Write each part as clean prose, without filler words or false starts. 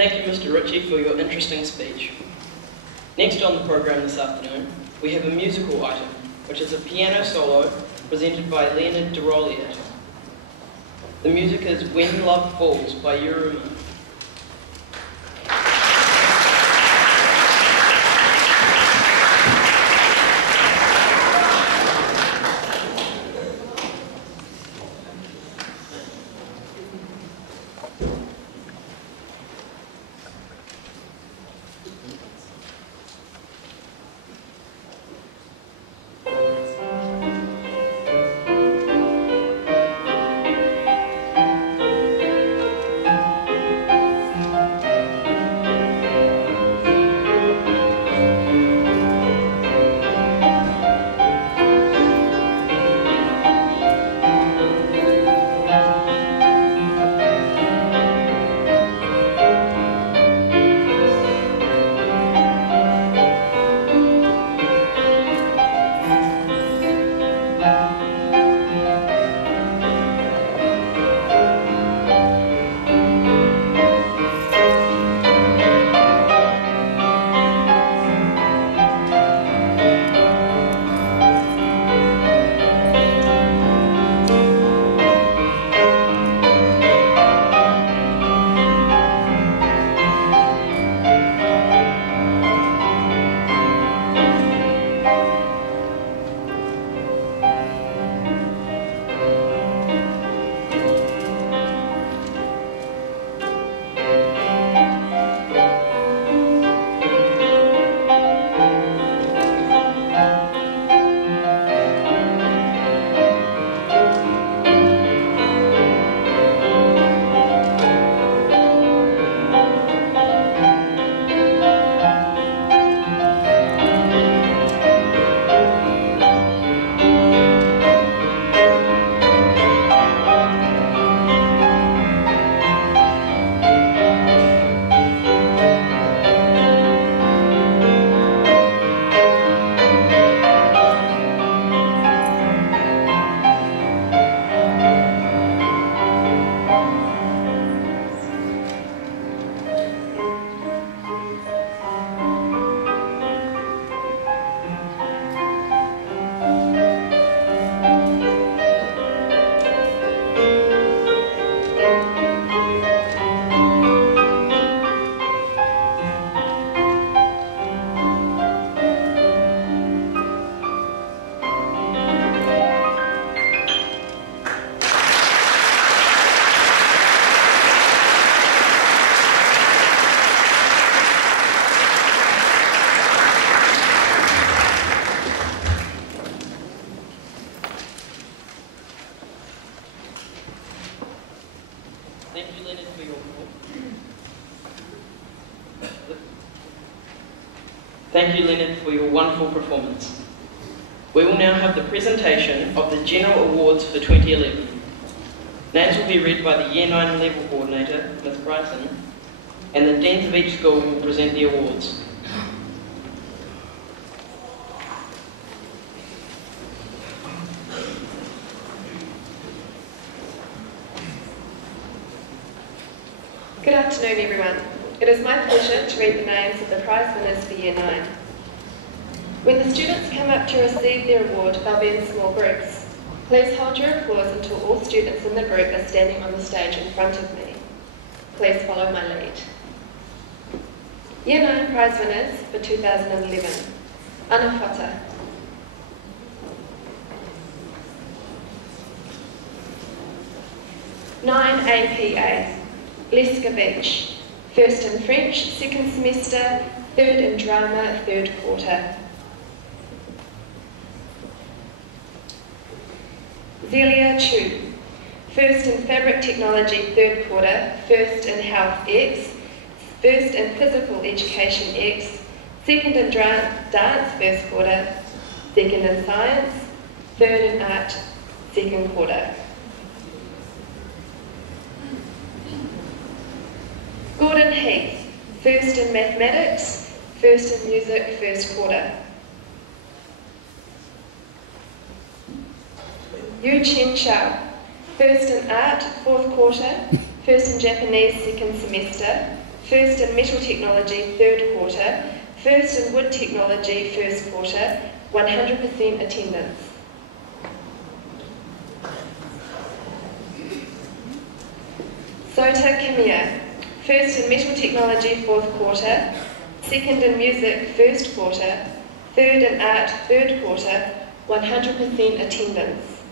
Thank you, Mr. Ritchie, for your interesting speech. Next on the program this afternoon, we have a musical item, which is a piano solo presented by Leonard de Rolliet. The music is When Love Falls by Yuruma. Thank you, Leonard, for your wonderful performance. We will now have the presentation of the General Awards for 2011. Names will be read by the Year 9 Level Coordinator, Ms. Bryson, and the Deans of each school will present the awards. Good afternoon, everyone. It is my pleasure to read the names of the prize winners for Year 9. When the students come up to receive their award, they'll be in small groups. Please hold your applause until all students in the group are standing on the stage in front of me. Please follow my lead. Year 9 prize winners for 2011. Anafota. Nine APA. Leskovich. First in French, second semester, third in drama, third quarter. Zelia Chu. First in fabric technology, third quarter, first in health X, first in physical education X, second in dance, first quarter, second in science, third in art, second quarter. Gordon Heath, first in mathematics, first in music, first quarter. Yu Chen Shao, first in art, fourth quarter, first in Japanese, second semester, first in metal technology, third quarter, first in wood technology, first quarter, 100% attendance. Sota Kimia, first in metal technology, fourth quarter, second in music, first quarter, third in art, third quarter, 100% attendance.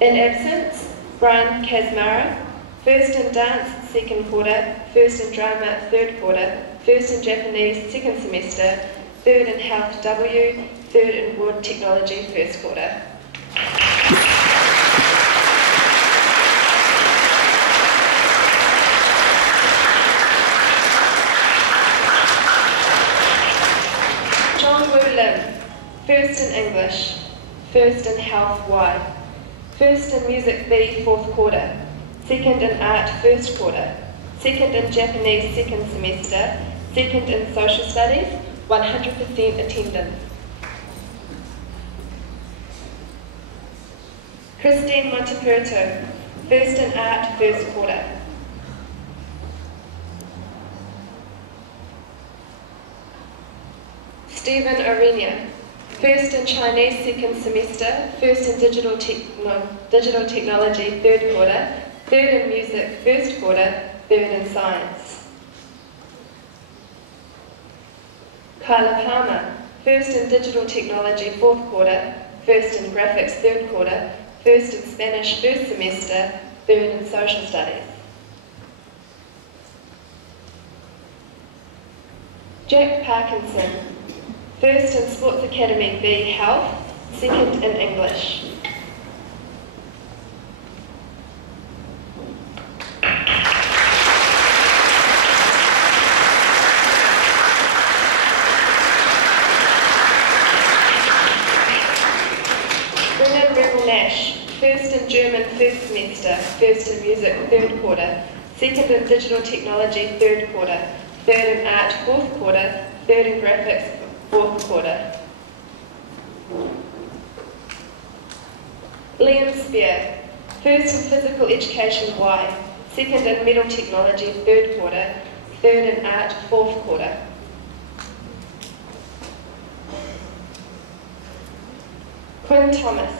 In absence, Brian Kazmara, first in dance, second quarter, first in drama, third quarter, first in Japanese, second semester, third in health W, third in wood technology, first quarter. John Wu Lim, first in English, first in health Y, first in music B, fourth quarter, second in art, first quarter, second in Japanese, second semester, second in social studies, 100% attendance. Christine Monteperto, first in art, first quarter. Stephen Orenia, first in Chinese, second semester, first in digital technology, third quarter, third in music, first quarter, third in science. Kyla Palmer, first in digital technology, fourth quarter, first in graphics, third quarter, first in Spanish, first semester, third in social studies. Jack Parkinson, first in Sports Academy B, Health, second in English. Brennan Rebel Nash, first in German, first semester, first in music, third quarter, second in digital technology, third quarter, third in art, fourth quarter, third in graphics, fourth quarter. Liam Spear, first in physical education Y, second in metal technology, third quarter, third in art, fourth quarter. Quinn Thomas,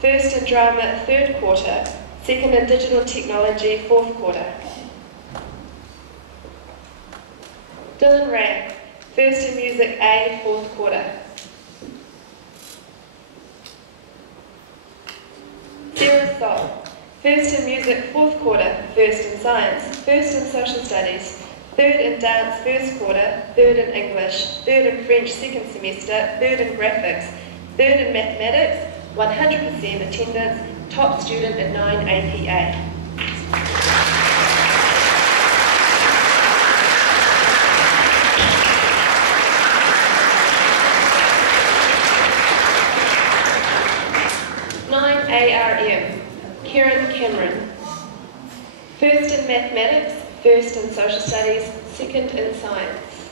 first in drama, third quarter, second in digital technology, fourth quarter. Dylan Ray, first in music A, fourth quarter. Sarah Sol, first in music, fourth quarter, first in science, first in social studies, third in dance, first quarter, third in English, third in French, second semester, third in graphics, third in mathematics, 100% attendance, top student in 9 APA. ARM, Kieran Cameron, first in mathematics, first in social studies, second in science.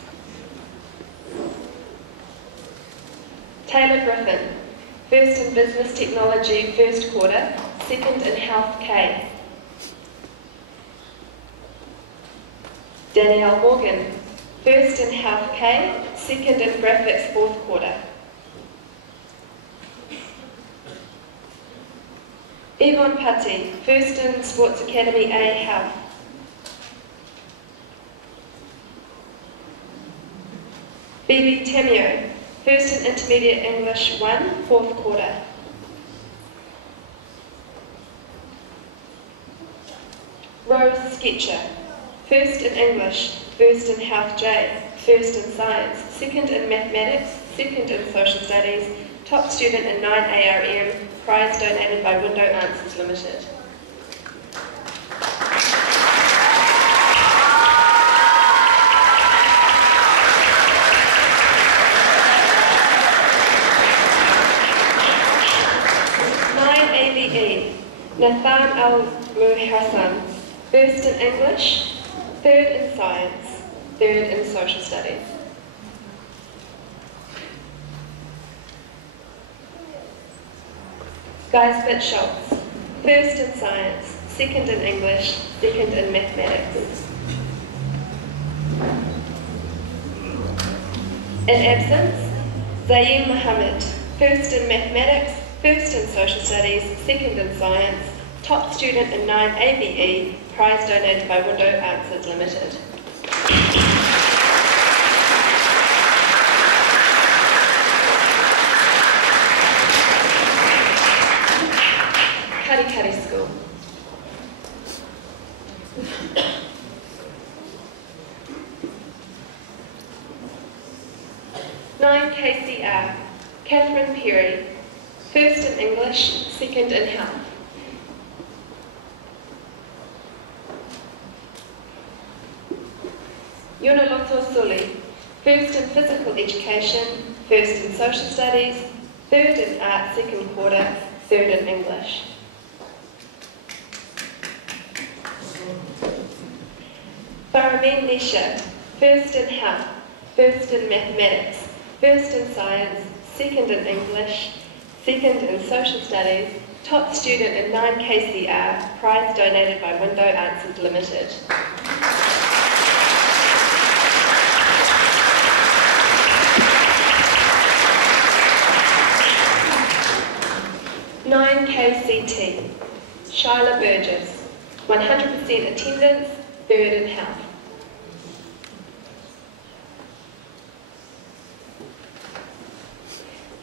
Taylor Griffin, first in business technology, first quarter, second in health K. Danielle Morgan, first in health K, second in graphics, fourth quarter. Yvonne Putty, first in Sports Academy A, Health. Bibi Tamio, first in Intermediate English 1, fourth quarter. Rose Sketcher, first in English, first in Health J, first in Science, second in Mathematics, second in Social Studies, top student in 9 ARM, prize donated by Window Answers Limited. Nathan Al-Muhassan, first in English, third in Science, third in Social Studies. Guy Spitschultz, first in Science, second in English, second in mathematics. In absence, Zaim Mohammed, first in mathematics, first in social studies, second in science, top student in 9 ABE, prize donated by Window Answers Limited. Kari School. Nine KCR, Catherine Perry, first in English, second in health. Yonoloto Suli, first in physical education, first in social studies, third in art, second quarter, third in English. Faramin Nisha, first in health, first in mathematics, first in science, second in English, second in social studies, top student in 9 KCR, prize donated by Window Answers Limited. Nine KCT, Shyla Burgess, 100% attendance, third in health.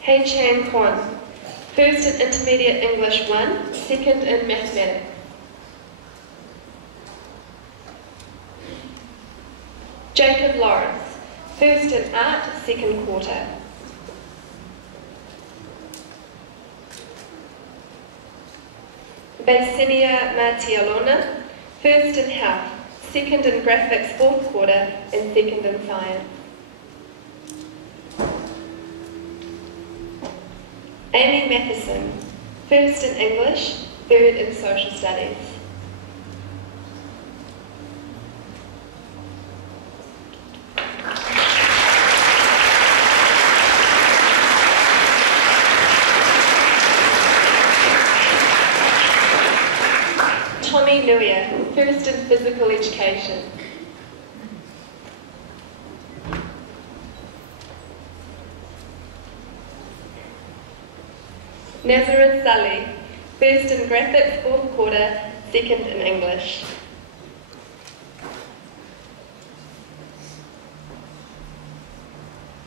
Hei Chan Kwan, first in intermediate English 1, second in mathematics. Jacob Lawrence, first in art, second quarter. Baisinia Matialona, first in health, second in graphics, fourth quarter, and second in science. Amy Matheson, first in English, third in social studies. Tommy Nuia, first in physical education. Nazareth Sully, first in graphics, fourth quarter, second in English.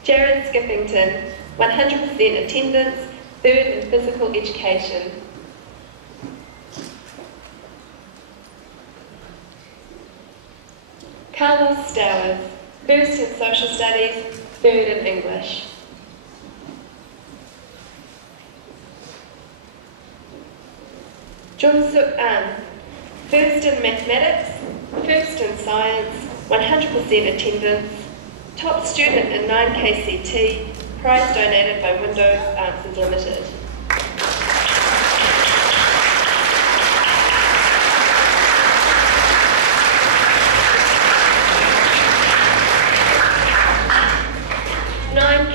Jared Skippington, 100% attendance, third in physical education. Carlos Stowers, first in social studies, third in English. Jung-Suk An, first in mathematics, first in science, 100% attendance, top student in 9 KCT, prize donated by Window Answers Limited.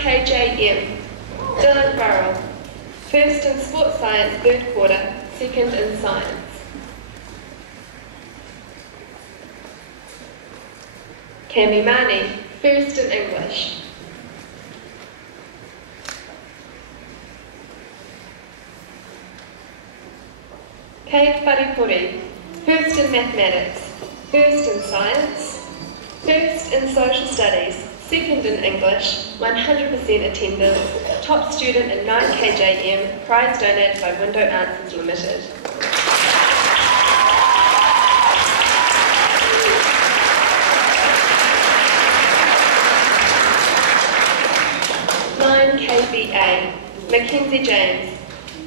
KJM, Dylan Farrell, first in sports science, third quarter, second in science. Cami Mani, first in English. Kate Paripuri, first in mathematics, first in science, first in social studies, second in English, 100% attendance, top student in 9 KJM, prize donated by Window Answers Limited. KBA, Mackenzie James,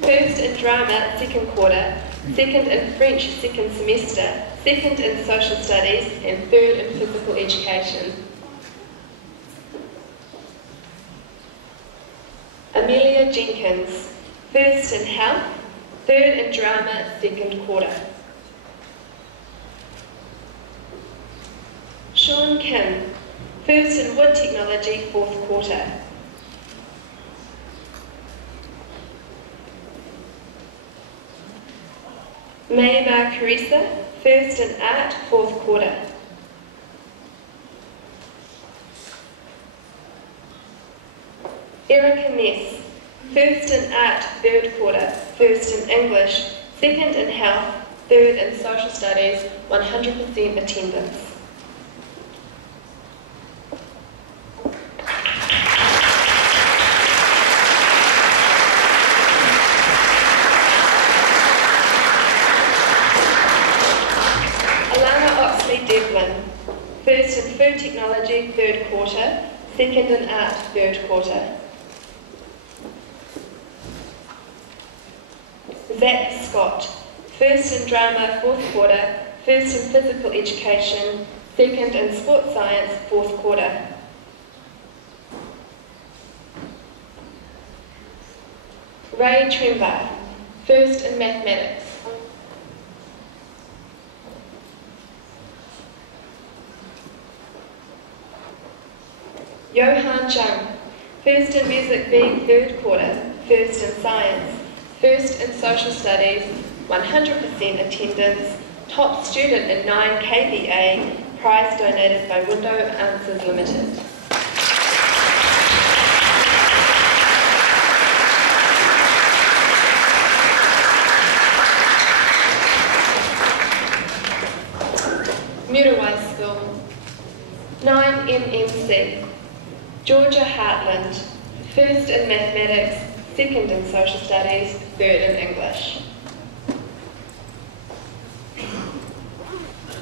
first in drama, second quarter, second in French, second semester, second in social studies, and third in physical education. Amelia Jenkins, first in health, third in drama, second quarter. Sean Kim, first in wood technology, fourth quarter. Mayma Carissa, first in art, fourth quarter. Erica Ness, first in art, third quarter, first in English, second in health, third in social studies, 100% attendance. Devlin, first in food technology, third quarter, second in art, third quarter. Zach Scott, first in drama, fourth quarter, first in physical education, second in sports science, fourth quarter. Ray Trembar, first in mathematics. Johan Jung, first in music B, third quarter, first in science, first in social studies, 100% attendance, top student in 9 KBA, prize donated by Window Answers Limited. Muriwai School, 9 MMC. Georgia Hartland, first in mathematics, second in social studies, third in English.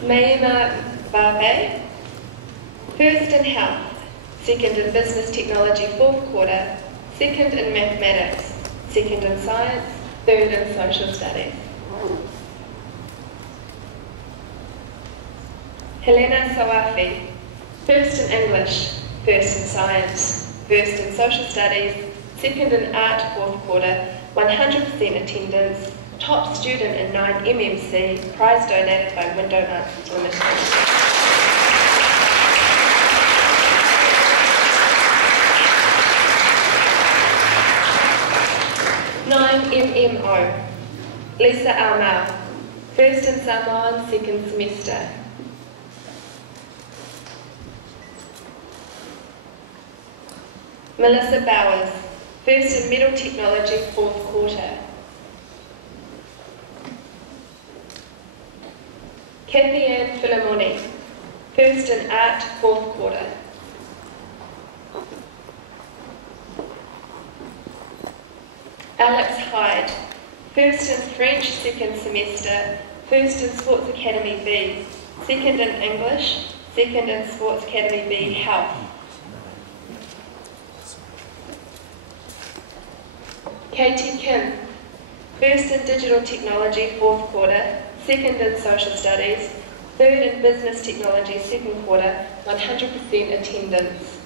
Mayma Barbe, first in health, second in business technology, fourth quarter, second in mathematics, second in science, third in social studies. Helena Sawafi, first in English, first in science, first in social studies, second in art, fourth quarter, 100% attendance, top student in 9 MMC, prize donated by Window Answers Limited. 9 MMO, Lisa Almau, first in Samoan, second semester. Melissa Bowers, first in metal technology, fourth quarter. Kathy Ann Philemoni, first in art, fourth quarter. Alex Hyde, first in French, second semester, first in Sports Academy B, second in English, second in Sports Academy B, Health. Katie Kim, first in digital technology, fourth quarter, second in social studies, third in business technology, second quarter, 100% attendance.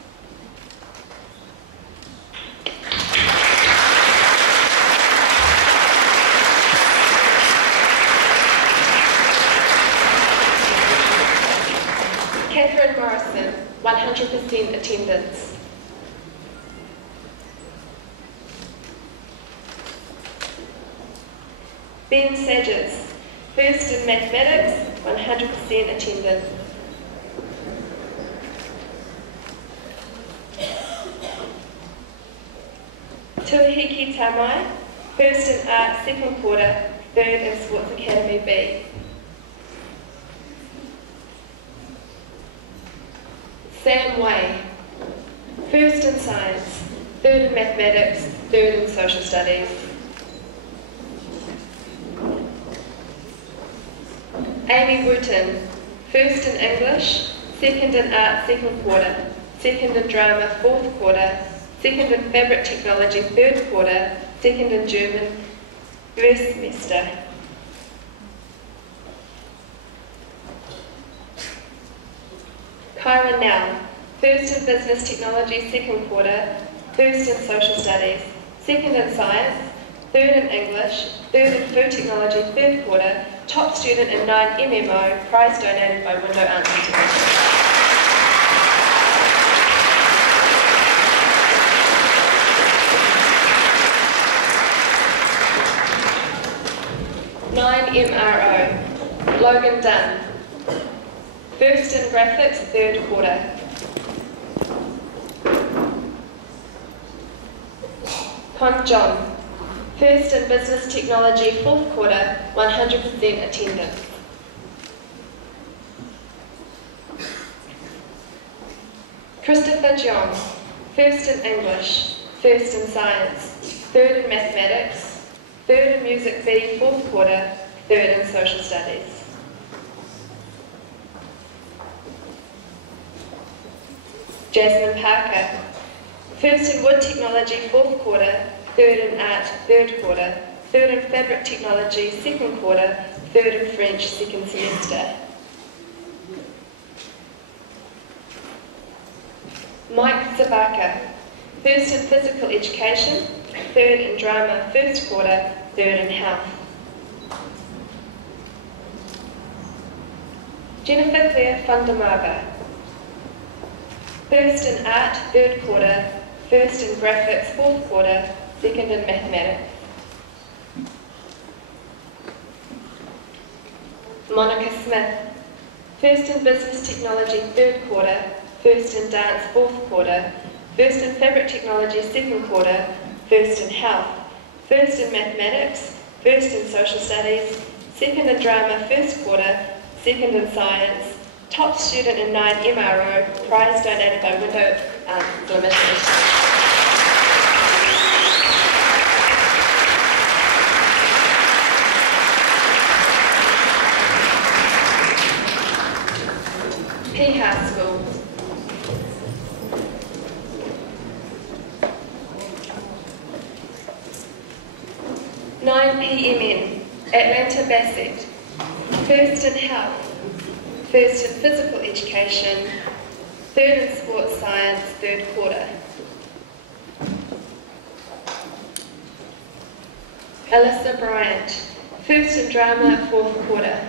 Catherine Morrison, 100% attendance. Ben Sages, first in mathematics, 100% attendance. Tuahiki Tamai, first in art, second quarter, third in Sports Academy B. Sam Way, first in science, third in mathematics, third in social studies. Amy Wooten, first in English, second in art, second quarter, second in drama, fourth quarter, second in fabric technology, third quarter, second in German, first semester. Kyra Nell, first in business technology, second quarter, first in social studies, second in science, third in English, third in food technology, third quarter, top student in 9 MMO, prize donated by Window Answers Limited. 9 MRO, Logan Dunn. First in graphics, third quarter. Pon John. First in business technology, fourth quarter, 100% attendance. Christopher John. First in English, first in science, third in mathematics, third in music B, fourth quarter, third in social studies. Jasmine Parker. First in wood technology, fourth quarter, third in art, third quarter, third in fabric technology, second quarter, third in French, second semester. Mike Zabaka. First in physical education, third in drama, first quarter, third in health. Jennifer Claire Fundamaga. First in art, third quarter, first in graphics, fourth quarter, second in mathematics. Monica Smith. First in business technology, third quarter, first in dance, fourth quarter, first in fabric technology, second quarter, first in health, first in mathematics, first in social studies, second in drama, first quarter, second in science, top student in 9 MRO, prize donated by Window Limited. High School. PMN, Atlanta Bassett. First in health, first in physical education, third in sports science, third quarter. Alyssa Bryant, first in drama, fourth quarter.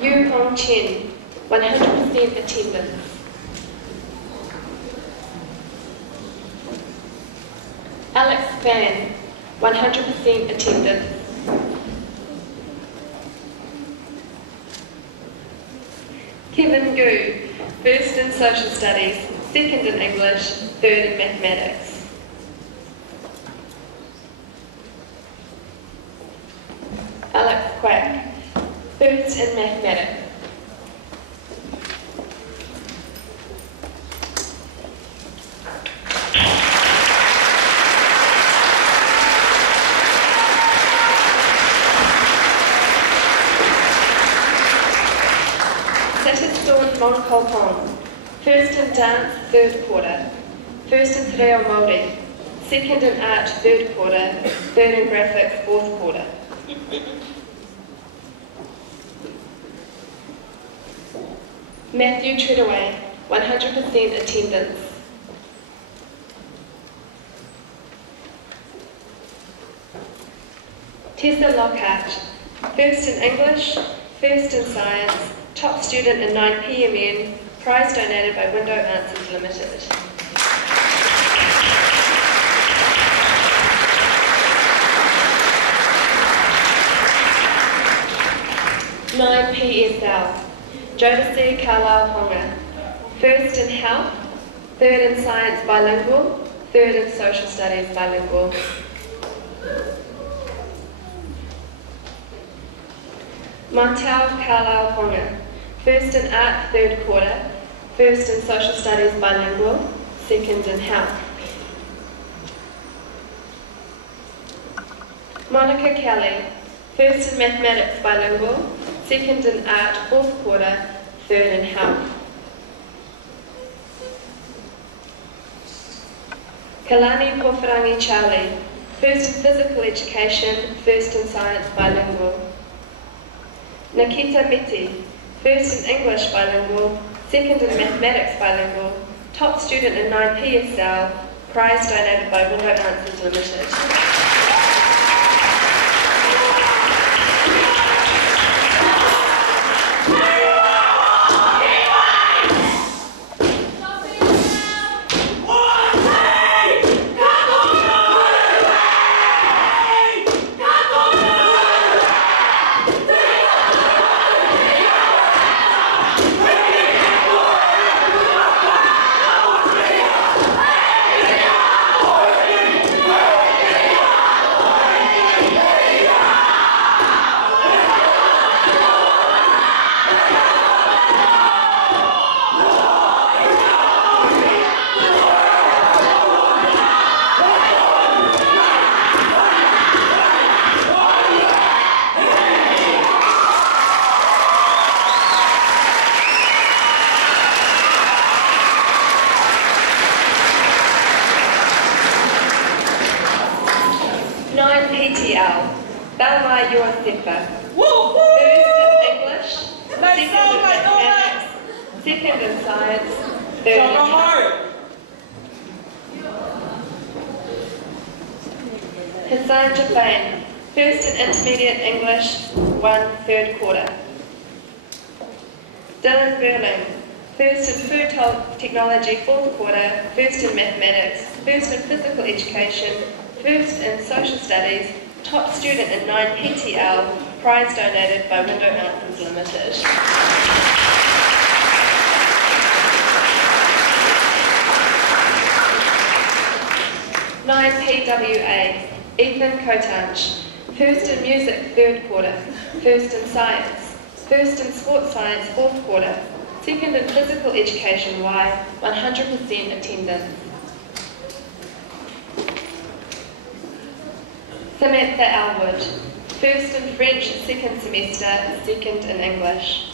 Yu Hong Chen, 100% attendance. Alex Fan, 100% attendance. Kevin Gu, first in social studies, second in English, third in mathematics. Alex Quack, first in mathematics. Monkopong, first in dance, third quarter, first in te reo Māori, second in art, third quarter, third in graphics, fourth quarter. Matthew Treadaway, 100% attendance. Tessa Lockhart, first in English, first in science, top student in 9 PMN, prize donated by Window Answers Limited. Nine PSL, Jodeci Carlisle Ponga, first in health, third in science bilingual, third in social studies bilingual. Montel Carlisle Ponga, first in art, third quarter, first in social studies bilingual, second in health. Monica Kelly, first in mathematics bilingual, second in art, fourth quarter, third in health. Kalani Porphirangi Charlie, first in physical education, first in science bilingual. Nikita Miti, first in English bilingual, second in mathematics bilingual, top student in 9 PSL, prize donated by Window Answers Limited. PTL, Belmai Yosefa. First in English, second in mathematics, second in science, third in health. Hassan Jafain, first in intermediate English, 1 third quarter. Dylan Berling, first in food technology, 4th quarter, first in mathematics, first in physical education, first in social studies, top student in 9 PTL, prize donated by Window Answers Limited. 9 PWA, Ethan Kotanch, first in music, 3rd quarter, first in science, first in sports science, 4th quarter, second in physical education Y, 100% attendance. Samantha Elwood, first in French, 2nd semester, 2nd in English.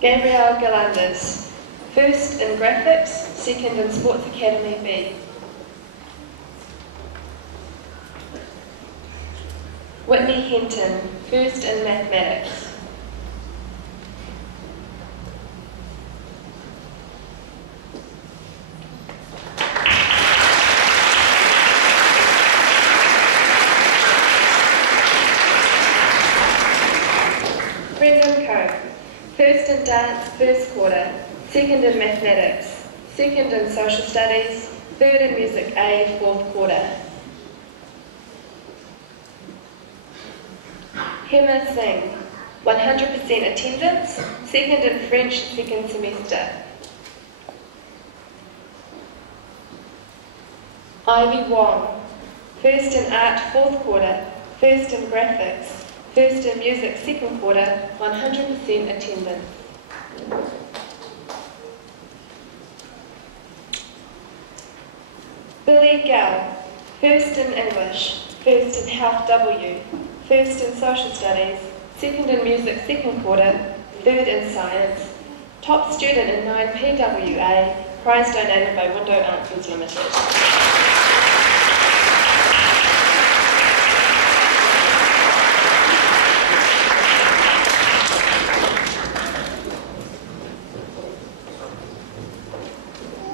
Gabrielle Galanders, first in graphics, 2nd in Sports Academy B. Whitney Henton, first in mathematics. Brendan Coe, first in dance, 1st quarter, 2nd in mathematics, 2nd in social studies, 3rd in music A, 4th quarter. Hema Singh, 100% attendance, 2nd in French, 2nd semester. Ivy Wong, first in art, 4th quarter, 1st in graphics, 1st in music, 2nd quarter, 100% attendance. Billy Gell, first in English, 1st in health W, 1st in social studies, 2nd in music, 2nd quarter, 3rd in science, top student in 9 PWA, prize donated by Window Answers Limited.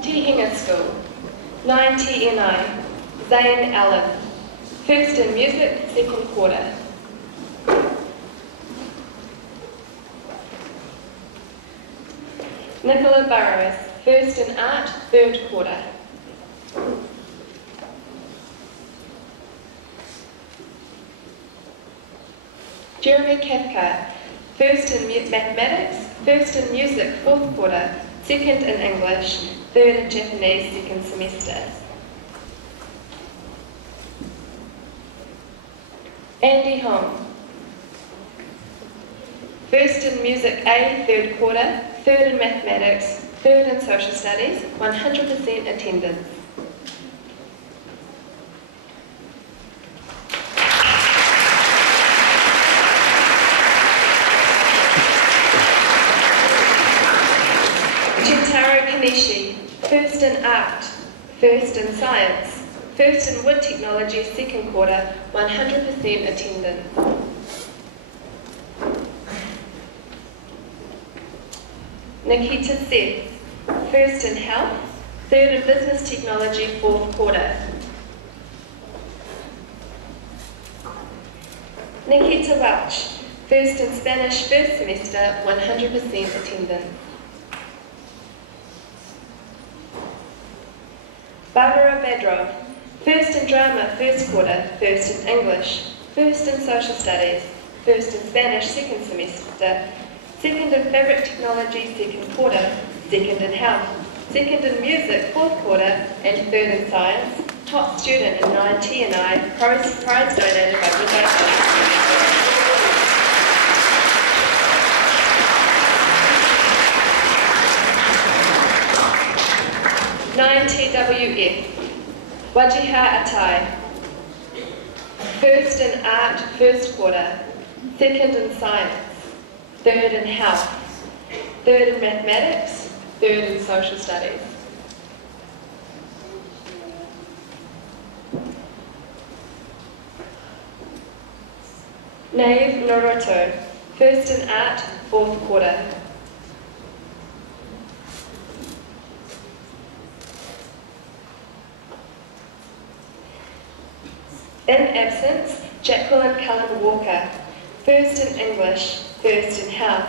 Tehinga School, 9 TNI, Zane Allen, first in music, 2nd quarter. Nicola Burrows, first in art, 3rd quarter. Jeremy Kafka, first in mathematics, 1st in music, 4th quarter, 2nd in English, 3rd in Japanese, 2nd semester. Andy Hong, first in music A, 3rd quarter, 3rd in mathematics, 3rd in social studies, 100% attendance. Chintaro Kanishi, first in art, 1st in science, 1st in wood technology, 2nd quarter, 100% attendance. Nikita Seth, 1st in health, 3rd in business technology, 4th quarter. Nikita Welch, 1st in Spanish, 1st semester, 100% attendance. Barbara Bedrov, 1st in drama, 1st quarter, 1st in English, 1st in social studies, 1st in Spanish, 2nd semester, 2nd in fabric technology, 2nd quarter, 2nd in health, 2nd in music, 4th quarter, and 3rd in science, top student in 9 TNI, prize donated by Window Answers. 9 TWF, Wajiha Atai, 1st in art, 1st quarter, 2nd in science, 3rd in health, 3rd in mathematics, 3rd in social studies. Naive Noroto, first in art, fourth quarter. In absence, Jacqueline Cullen Walker, first in English, first in health,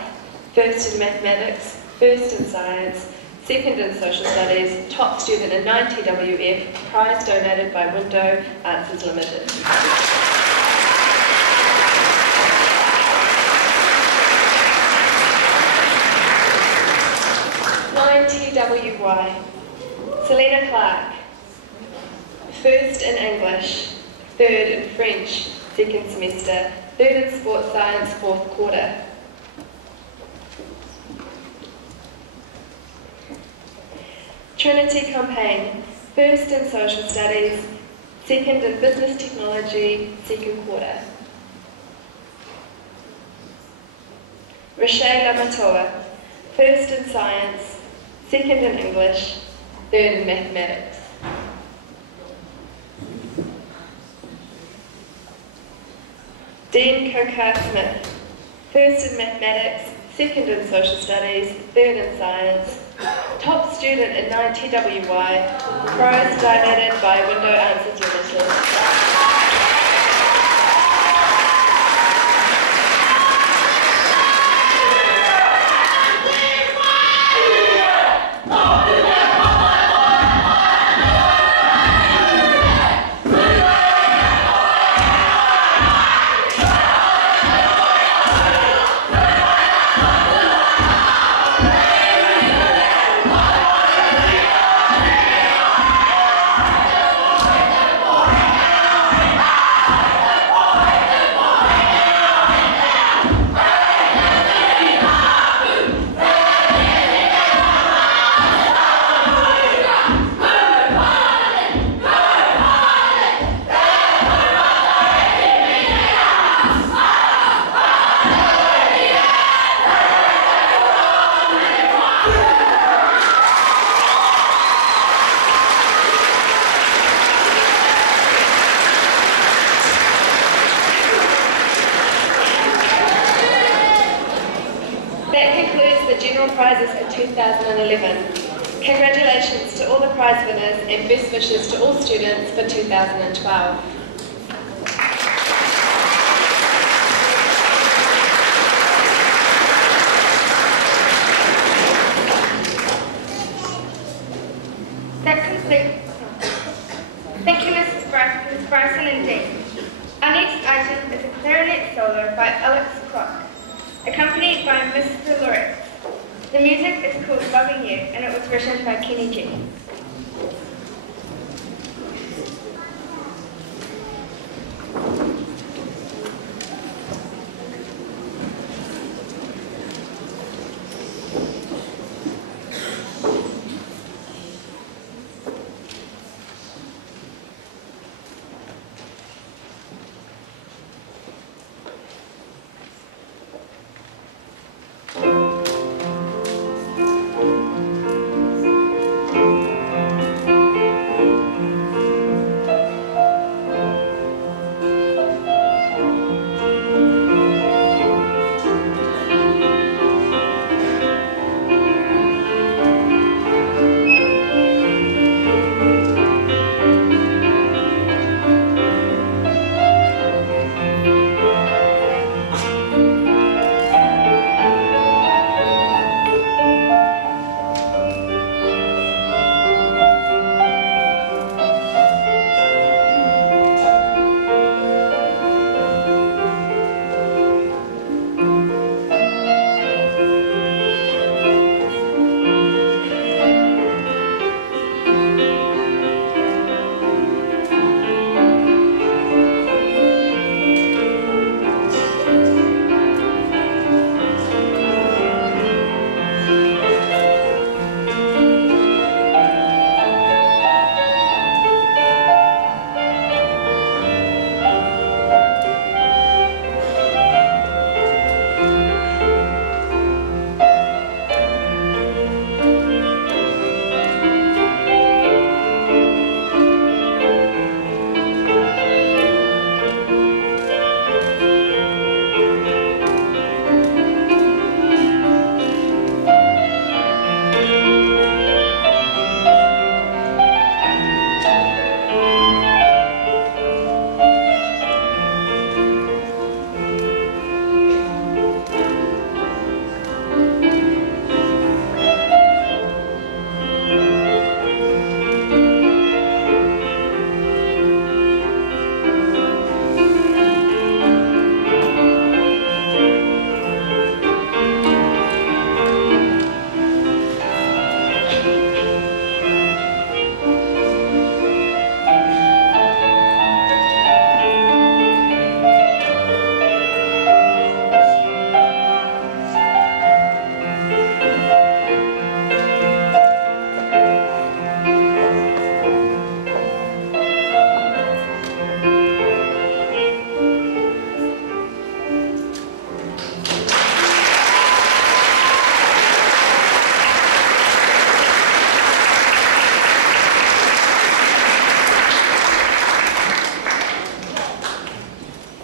first in mathematics, first in science, second in social studies, top student in 9TWF, prize donated by Window Answers Limited. 9TWY, Selena Clark, first in English, third in French, second semester, third in sports science, fourth quarter. Trinity Compain, first in social studies, second in business technology, second quarter. Rochelle Lamatoa, first in science, second in English, third in mathematics. Dean Kokar Smith, first in mathematics, second in social studies, third in science, top student in 9TWY, prize donated by Window Answers Limited. Prizes for 2011. Congratulations to all the prize winners and best wishes to all students for 2012. That completes. Thank you, Mrs. Bryson and Dean. Our next item is a clarinet solo by Alex Kroc, accompanied by Mr. Loritz. The music is called Loving You, and it was written by Kenny G.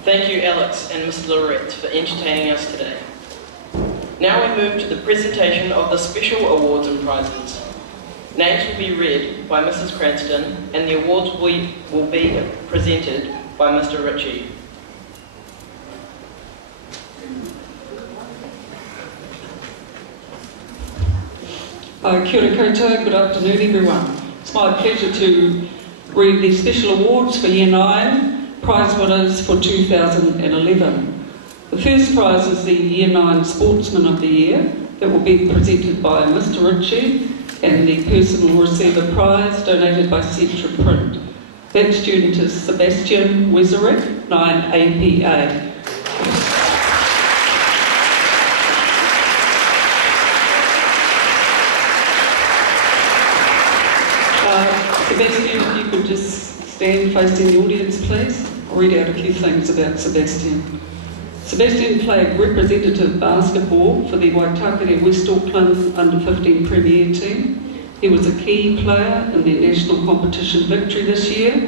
Thank you, Alex and Mr. Lorette, for entertaining us today. Now we move to the presentation of the special awards and prizes. Names will be read by Mrs. Cranston and the awards will be presented by Mr. Ritchie. Kia ora koutou, good afternoon everyone. It's my pleasure to read the special awards for Year 9 prize winners for 2011. The first prize is the Year 9 Sportsman of the Year that will be presented by Mr. Ritchie, and the person will receive a prize donated by Centra Print. That student is Sebastian Wezerick, 9 APA. Sebastian, if you could just stand facing the audience, please. I'll read out a few things about Sebastian. Sebastian played representative basketball for the Waitakere West Auckland Under-15 Premier team. He was a key player in their national competition victory this year.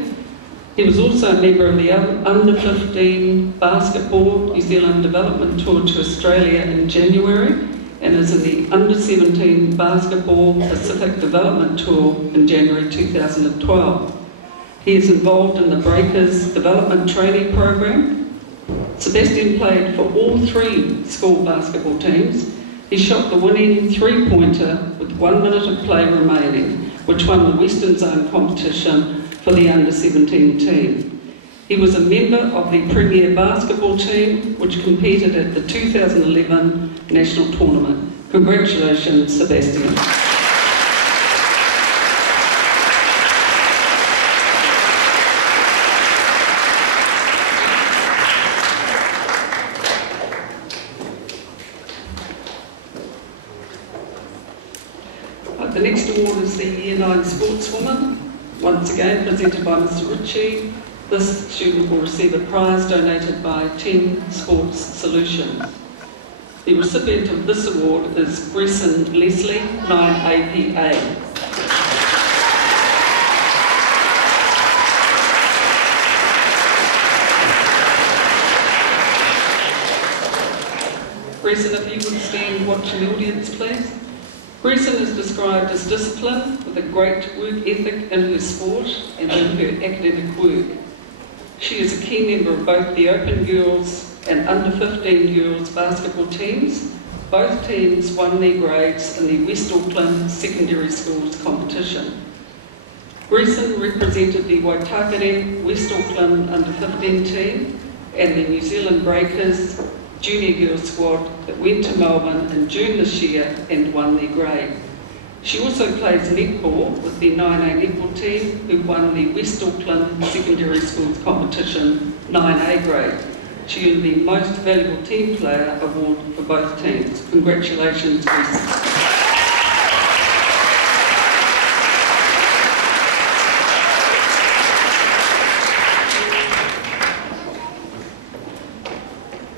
He was also a member of the Under-15 Basketball New Zealand Development Tour to Australia in January, and is in the Under-17 Basketball Pacific Development Tour in January 2012. He is involved in the Breakers Development Training Program. Sebastian played for all 3 school basketball teams. He shot the winning three-pointer with 1 minute of play remaining, which won the Western Zone competition for the Under-17 team. He was a member of the Premier Basketball team, which competed at the 2011 National Tournament. Congratulations, Sebastian. The next award is the Year 9 Sportswoman, once again presented by Mr. Ritchie. This student will receive a prize donated by 10 Sports Solutions. The recipient of this award is Grayson Leslie, 9 APA. Grayson, if you would stand watching the audience, please. Grayson is described as disciplined, with a great work ethic in her sport and in her academic work. She is a key member of both the Open Girls and Under-15 Girls basketball teams. Both teams won their grades in the West Auckland Secondary Schools competition. Grayson represented the Waitakere West Auckland Under-15 team and the New Zealand Breakers junior girls squad that went to Melbourne in June this year and won their grade. She also plays netball with the 9A netball team, who won the West Auckland Secondary Schools competition 9A grade. She earned the Most Valuable Team Player award for both teams. Congratulations, Grayson.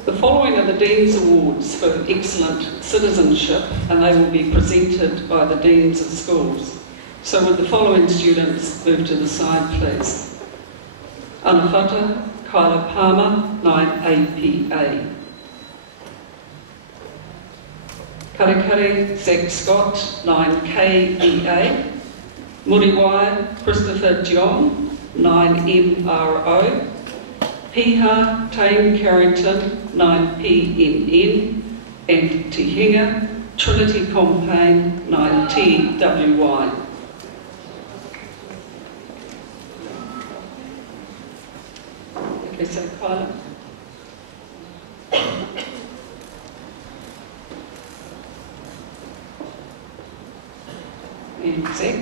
The following are the Dean's Awards for Excellent Citizenship, and they will be presented by the Deans of Schools. So would the following students move to the side, please. Anawhata Kyla Palmer, 9APA. Karekare Zach Scott, 9KEA. Muriwai Christopher John, 9MRO. Piha Tame Carrington, 9PNN, and Tihinga Trinity Compain, 9TWY. Okay, so Kyla. And Zach.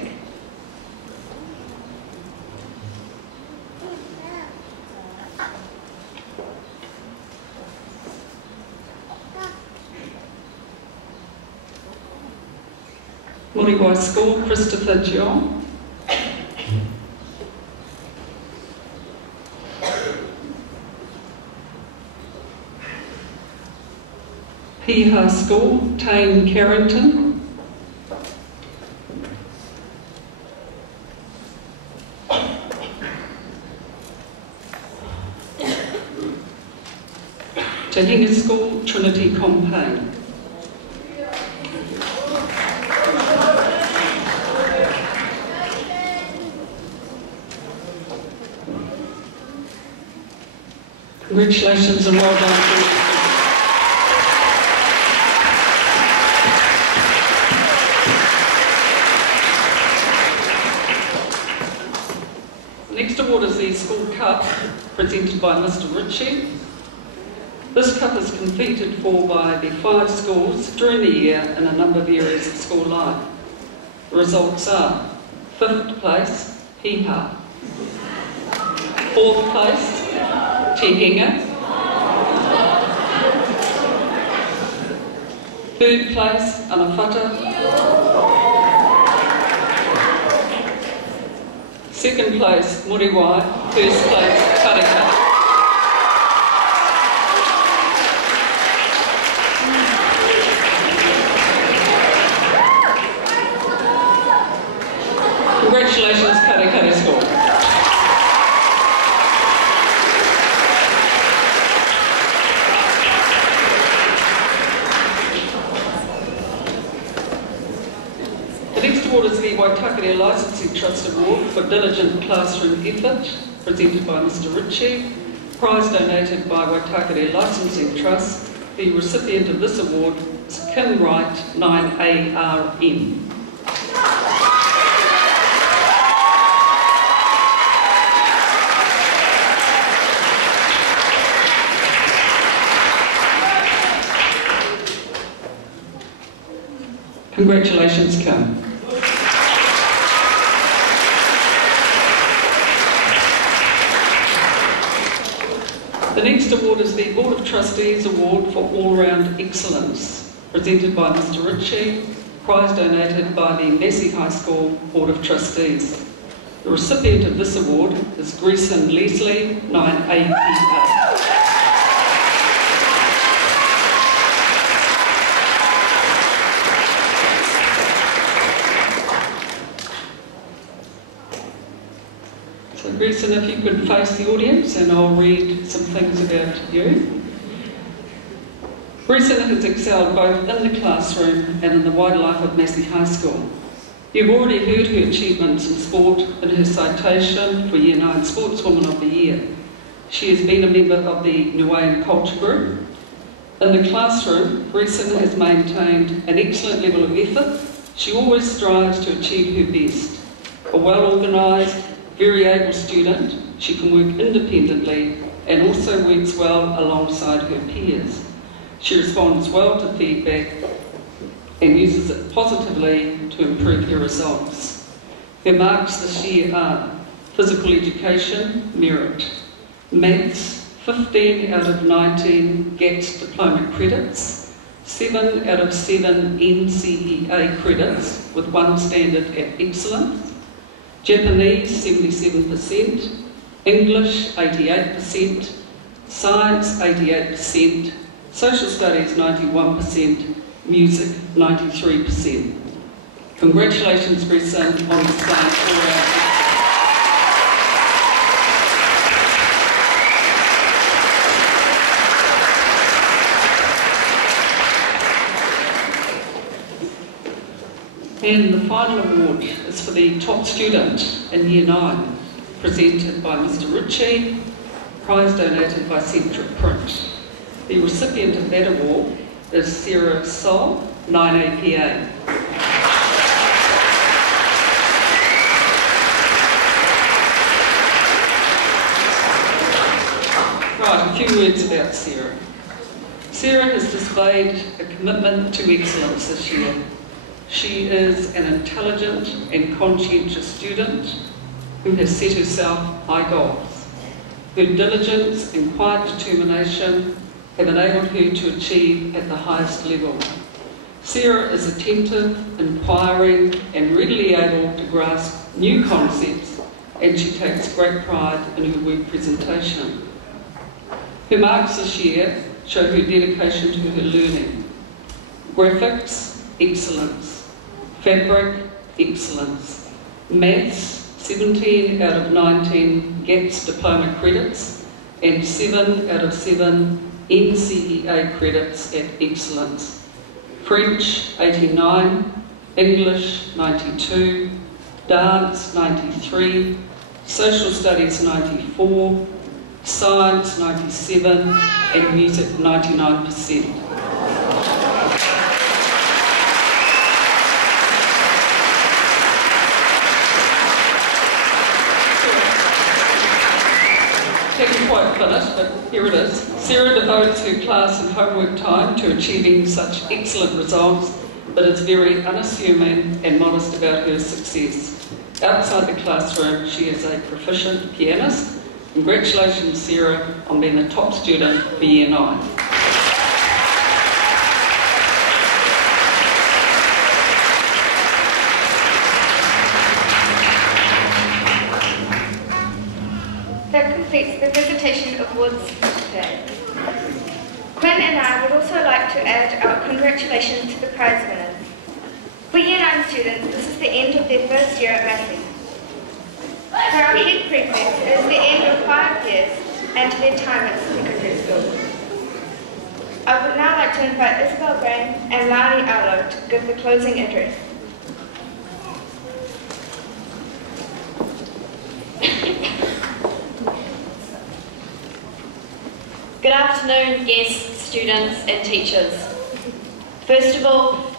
Muriwai School, Christopher John. Piha School, Tame Carrington. Te Hinga School Trinity Campaign. Congratulations and well done to you. The next award is the School Cup, presented by Mr. Ritchie. This cup is competed for by the 5 schools during the year in a number of areas of school life. The results are 5th place, Hiha. 4th place, Te Hinga. 3rd place, Anawhata. 2nd place, Muriwai. 1st place, Karika. Congratulations, Karikari School. The next award is the Waitakere Licensing Trust Award for Diligent Classroom Effort, presented by Mr. Ritchie. Prize donated by Waitakere Licensing Trust. The recipient of this award is Kim Wright, 9ARM. Congratulations, Kim. The next award is the Board of Trustees Award for All-Round Excellence, presented by Mr. Ritchie, prize donated by the Massey High School Board of Trustees. The recipient of this award is Greason Leslie, 9APA. So Greason, if you could face the audience and I'll read some things about you. Greason has excelled both in the classroom and in the wider life of Massey High School. You've already heard her achievements in sport in her citation for Year 9 Sportswoman of the Year. She has been a member of the Niuean Culture Group. In the classroom, Greason has maintained an excellent level of effort. She always strives to achieve her best. A well-organised, very able student, she can work independently and also works well alongside her peers. She responds well to feedback and uses it positively to improve her results. Her marks this year are physical education, merit, maths, 15 out of 19 GATS diploma credits, 7 out of 7 NCEA credits with 1 standard at excellence, Japanese 77%, English 88%, Science 88%, Social Studies 91%, Music 93%. Congratulations, Greason, on displaying all-round. And the final award is for the top student in Year 9, presented by Mr. Ritchie, prize donated by Central Print. The recipient of that award is Sarah Sol, 9APA. Right, a few words about Sarah. Sarah has displayed a commitment to excellence this year. She is an intelligent and conscientious student who has set herself high goals. Her diligence and quiet determination have enabled her to achieve at the highest level. Sarah is attentive, inquiring, and readily able to grasp new concepts, and she takes great pride in her work presentation. Her marks this year show her dedication to her learning. Graphics, excellence. Fabric, excellence. Maths, 17 out of 19 GATS diploma credits, and 7 out of 7 NCEA credits at excellence. French 89, English 92, Dance 93, Social Studies 94, Science 97 and Music 99%. Didn't quite finish, but here it is. Sarah devotes her class and homework time to achieving such excellent results, but is very unassuming and modest about her success. Outside the classroom, she is a proficient pianist. Congratulations, Sarah, on being the top student for Year 9. That completes the presentation awards for today. Quinn and I would also like to add our congratulations to the prize winners. For Year 9 students, this is the end of their first year at Massey. For our head prefects, it is the end of 5 years and their time at secondary school. I would now like to invite Isabel Brain and Lani Arlo to give the closing address. Good afternoon, guests, students and teachers. First of all,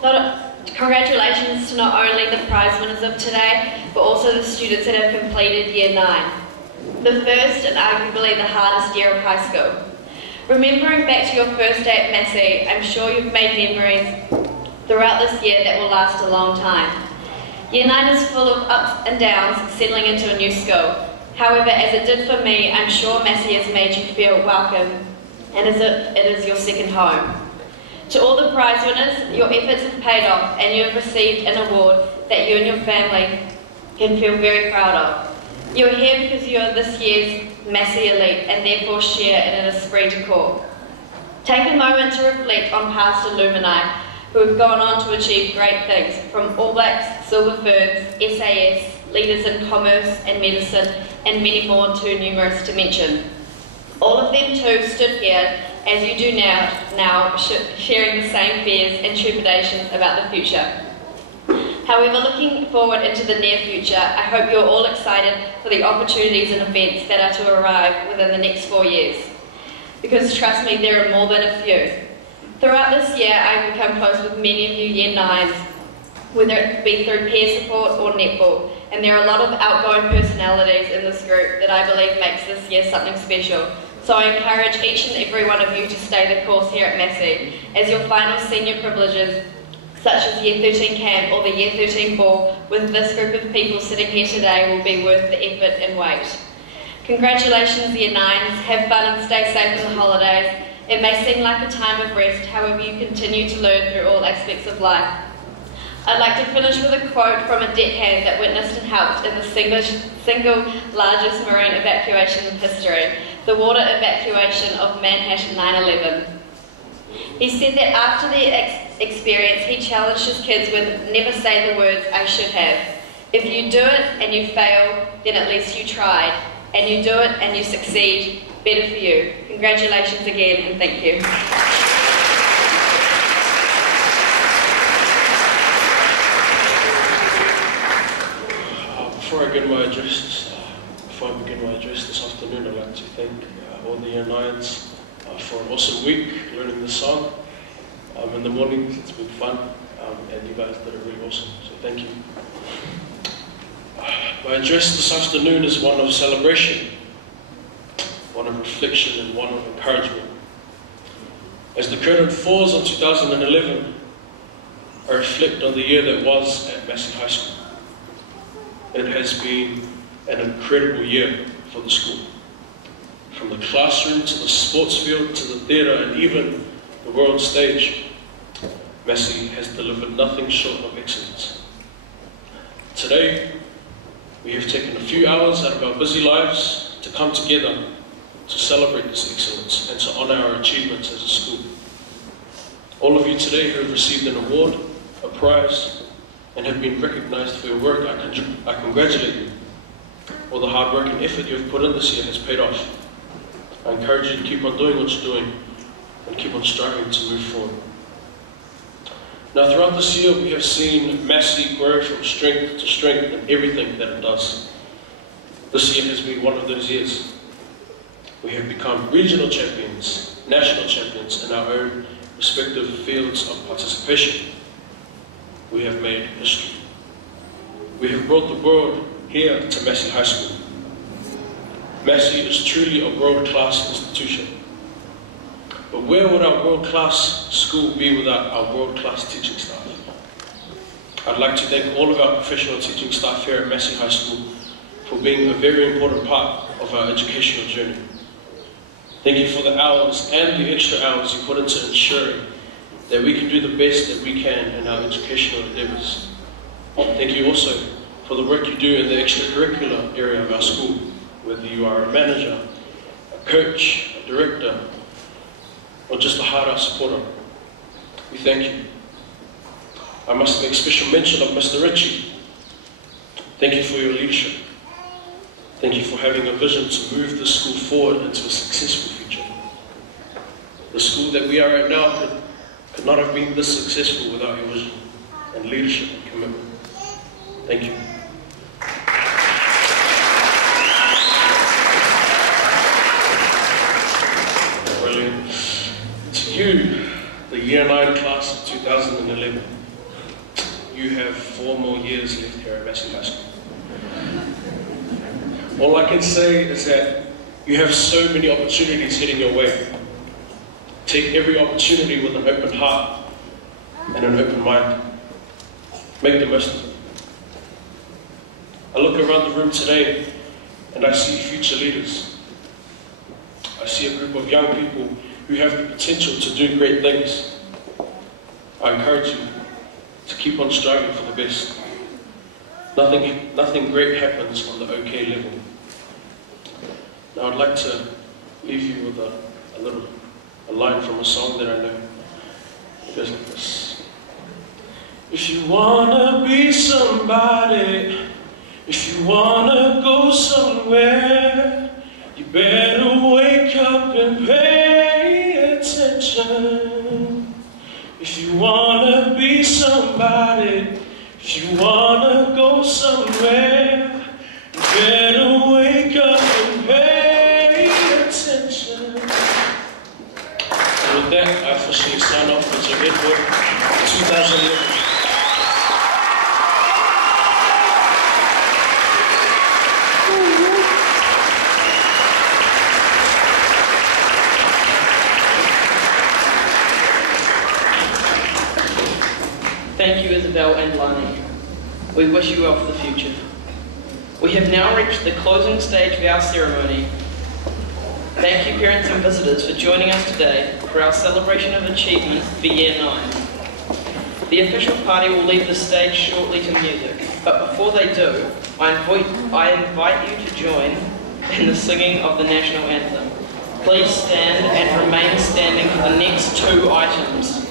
congratulations to not only the prize winners of today, but also the students that have completed Year 9. The first and arguably the hardest year of high school. Remembering back to your first day at Massey, I'm sure you've made memories throughout this year that will last a long time. Year 9 is full of ups and downs settling into a new school. However, as it did for me, I'm sure Massey has made you feel welcome and as if it is your second home. To all the prize winners, your efforts have paid off and you have received an award that you and your family can feel very proud of. You are here because you are this year's Massey elite and therefore share in an esprit de corps. Take a moment to reflect on past alumni who have gone on to achieve great things, from All Blacks, Silver Ferns, SAS, leaders in commerce and medicine, and many more too numerous to mention. All of them too stood here, as you do now sharing the same fears and trepidations about the future. However, looking forward into the near future, I hope you're all excited for the opportunities and events that are to arrive within the next 4 years. Because trust me, there are more than a few. Throughout this year, I've become close with many of you Year 9s, whether it be through peer support or netball, and there are a lot of outgoing personalities in this group that I believe makes this year something special. So I encourage each and every one of you to stay the course here at Massey, as your final senior privileges, such as Year 13 camp or the Year 13 ball, with this group of people sitting here today will be worth the effort and wait. Congratulations, Year 9s, have fun and stay safe in the holidays. It may seem like a time of rest, however you continue to learn through all aspects of life. I'd like to finish with a quote from a deckhand that witnessed and helped in the single largest marine evacuation in history, the water evacuation of Manhattan 9/11. He said that after the experience, he challenged his kids with never say the words, "I should have." If you do it and you fail, then at least you tried. And you do it and you succeed, better for you. Congratulations again and thank you. Before I begin my address this afternoon, I'd like to thank all the Year 9s for an awesome week learning this song. In the morning, it's been fun, and you guys did it really awesome, so thank you. My address this afternoon is one of celebration, one of reflection, and one of encouragement. As the curtain falls on 2011, I reflect on the year that was at Massey High School. It has been an incredible year for the school. From the classroom to the sports field to the theatre and even the world stage, Massey has delivered nothing short of excellence. Today, we have taken a few hours out of our busy lives to come together to celebrate this excellence and to honour our achievements as a school. All of you today who have received an award, a prize, and have been recognised for your work, I congratulate you. All the hard work and effort you have put in this year has paid off. I encourage you to keep on doing what you're doing, and keep on striving to move forward. Now, throughout this year, we have seen Massey grow from strength to strength in everything that it does. This year has been one of those years. We have become regional champions, national champions in our own respective fields of participation. We have made history. We have brought the world here to Massey High School. Massey is truly a world-class institution. But where would our world-class school be without our world-class teaching staff? I'd like to thank all of our professional teaching staff here at Massey High School for being a very important part of our educational journey. Thank you for the hours and the extra hours you put into ensuring that we can do the best that we can in our educational endeavours. Thank you also for the work you do in the extracurricular area of our school, whether you are a manager, a coach, a director, or just a hard-out supporter. We thank you. I must make special mention of Mr. Ritchie. Thank you for your leadership. Thank you for having a vision to move the school forward into a successful future. The school that we are at now could not have been this successful without your vision and leadership and commitment. Thank you. Brilliant. To you, the Year 9 class of 2011, you have 4 more years left here at Massey High School. All I can say is that you have so many opportunities heading your way. Take every opportunity with an open heart and an open mind. Make the most of it. I look around the room today and I see future leaders. I see a group of young people who have the potential to do great things. I encourage you to keep on striving for the best. Nothing great happens on the OK level. Now I'd like to leave you with a line from a song that I know. It goes like this. If you wanna be somebody, if you wanna go somewhere, you better wake up and pay attention. If you wanna be somebody, if you wanna go somewhere, you better wake up and pay attention. And with that, I officially sign off as your head boy 2011. Thank you, Isabel and Lani. We wish you well for the future. We have now reached the closing stage of our ceremony. Thank you, parents and visitors, for joining us today for our celebration of achievement for Year 9. The official party will leave the stage shortly to music, but before they do, I invite you to join in the singing of the national anthem. Please stand and remain standing for the next 2 items.